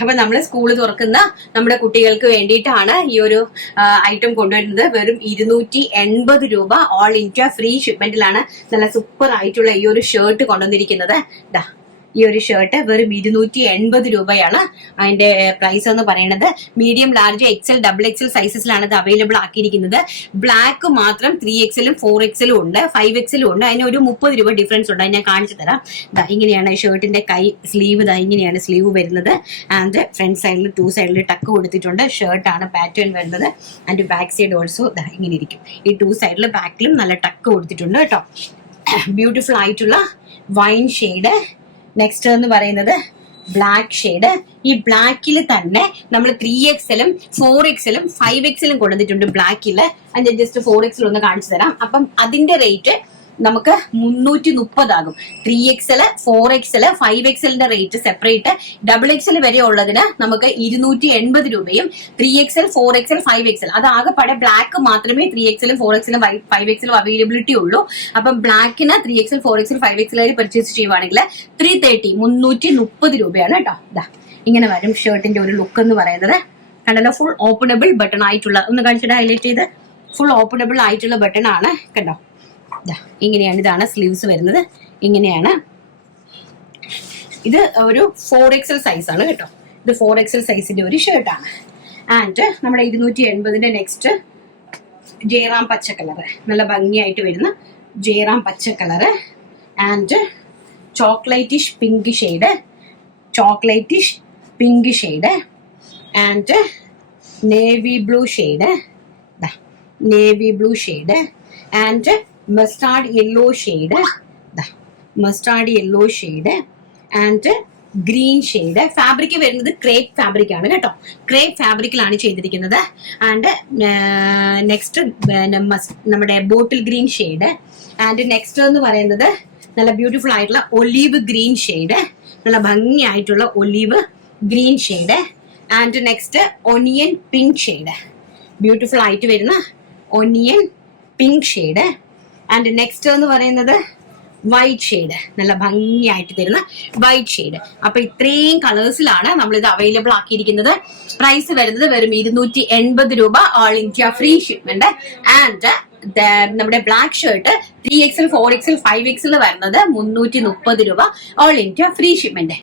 അപ്പൊ നമ്മൾ സ്കൂൾ തുറക്കുന്ന നമ്മുടെ കുട്ടികൾക്ക് വേണ്ടിയിട്ടാണ് ഈ ഒരു ഐറ്റം കൊണ്ടുവരുന്നത്. വെറും 280 രൂപ ഓൾ ഇന്ത്യ ഫ്രീ ഷിപ്മെന്റിലാണ് നല്ല സൂപ്പർ ആയിട്ടുള്ള ഈ ഒരു ഷർട്ട് കൊണ്ടുവന്നിരിക്കുന്നത്. ഈ ഒരു ഷർട്ട് വെറും 280 രൂപയാണ് അതിന്റെ പ്രൈസ് എന്ന് പറയുന്നത്. Medium, large, XL, double XL സൈസസിലാണ് ഇത് അവൈലബിൾ ആക്കിയിരിക്കുന്നത്. ബ്ലാക്ക് മാത്രം 3XL 4XL ഉണ്ട്, 5XL ഉണ്ട്. അതിന് ഒരു 30 രൂപ ഡിഫറൻസ് ഉണ്ട്. അത് ഞാൻ കാണിച്ചു തരാം. ഇങ്ങനെയാണ് ഷർട്ടിന്റെ കൈ സ്ലീവ്. ഇങ്ങനെയാണ് സ്ലീവ് വരുന്നത്. ആൻഡ് ഫ്രണ്ട് സൈഡിൽ 2 സൈഡിൽ ടക്ക് കൊടുത്തിട്ടുണ്ട്. ഷർട്ടാണ് പാറ്റേൺ വരുന്നത്. ആൻഡ് ബാക്ക് സൈഡ് ഓൾസോ ഇങ്ങനെ ഇരിക്കും. ഈ 2 സൈഡിൽ ബാക്കിലും നല്ല ടക്ക് കൊടുത്തിട്ടുണ്ട് കേട്ടോ. ബ്യൂട്ടിഫുൾ ആയിട്ടുള്ള വൈൻ ഷെയ്ഡ്. നെക്സ്റ്റ് എന്ന് പറയുന്നത് ബ്ലാക്ക് ഷെയ്ഡ്. ഈ ബ്ലാക്കിൽ തന്നെ നമ്മൾ 3XL 4XL 5XL കൊണ്ടുവന്നിട്ടുണ്ട് ബ്ലാക്കിൽ. ഞാൻ ജസ്റ്റ് 4XL ഒന്ന് കാണിച്ചു തരാം. അപ്പം അതിന്റെ റേറ്റ് നമുക്ക് 330 ആകും. 3XL 4XL 5XLന്റെ റേറ്റ് സെപ്പറേറ്റ്. ഡബിൾ എക്സൽ വരെ ഉള്ളതിന് നമുക്ക് 280 രൂപയും 3XL 4XL 5XL അത് ആകെപ്പാടെ ബ്ലാക്ക് മാത്രമേ 3XL 4XL 5XL അവൈലബിലിറ്റി ഉള്ളൂ. അപ്പം ബ്ലാക്കിന് 3XL 4XL 5XL പർച്ചേസ് ചെയ്യുവാണെങ്കിൽ 330 രൂപയാണ് കേട്ടോ. ഇങ്ങനെ വരും ഷർട്ടിന്റെ ഒരു ലുക്ക് എന്ന് പറയുന്നത്. കണ്ടല്ലോ, ഫുൾ ഓപ്പണബിൾ ബട്ടൺ ആയിട്ടുള്ള, ഒന്ന് കാണിച്ചിട്ട് ഹൈലൈറ്റ് ചെയ്ത്, ഫുൾ ഓപ്പണബിൾ ആയിട്ടുള്ള ബട്ടൺ ആണ്. കണ്ടോ, ഇങ്ങനെയാണ്. ഇതാണ് സ്ലീവ്സ് വരുന്നത്. ഇങ്ങനെയാണ്. ഇത് ഒരു 4XL സൈസ് ആണ് കേട്ടോ. ഇത് 4XL സൈസിന്റെ ഒരു ഷർട്ടാണ്. ആൻഡ് നമ്മുടെ 280ന്റെ നെക്സ്റ്റ് ജയറാം പച്ച കളറ്, നല്ല ഭംഗിയായിട്ട് വരുന്ന ജയറാം പച്ച colour. And chocolatish pink shade, chocolatish pink shade. And navy blue shade, navy blue shade. And mustard yellow shade, mustard yellow shade. And green shade. Fabric വരുന്നത് ക്രേപ്പ് ഫാബ്രിക് ആണ് കേട്ടോ. Crepe ഫാബ്രിക്കിലാണ് ചെയ്തിരിക്കുന്നത്. ആൻഡ് നെക്സ്റ്റ് നമ്മുടെ bottle green shade. And next എന്ന് പറയുന്നത് നല്ല beautiful ആയിട്ടുള്ള ഒലീവ് ഗ്രീൻ ഷെയ്ഡ്, നല്ല ഭംഗിയായിട്ടുള്ള olive green shade. And next onion pink shade, beautiful ആയിട്ട് വരുന്ന onion pink shade. And next എന്ന് പറയുന്നത് വൈറ്റ് ഷെയ്ഡ്, നല്ല ഭംഗിയായിട്ട് തരുന്ന വൈറ്റ് ഷെയ്ഡ്. അപ്പൊ ഇത്രയും കളേഴ്സിലാണ് നമ്മൾ ഇത് അവൈലബിൾ ആക്കിയിരിക്കുന്നത്. പ്രൈസ് വരുന്നത് വെറും 280 രൂപ all India free shipment. And നമ്മുടെ black shirt 3XL 4XL 5XL വരുന്നത് 330 രൂപ ഓൾ ഇന്ത്യ ഫ്രീ ഷിപ്മെന്റ്.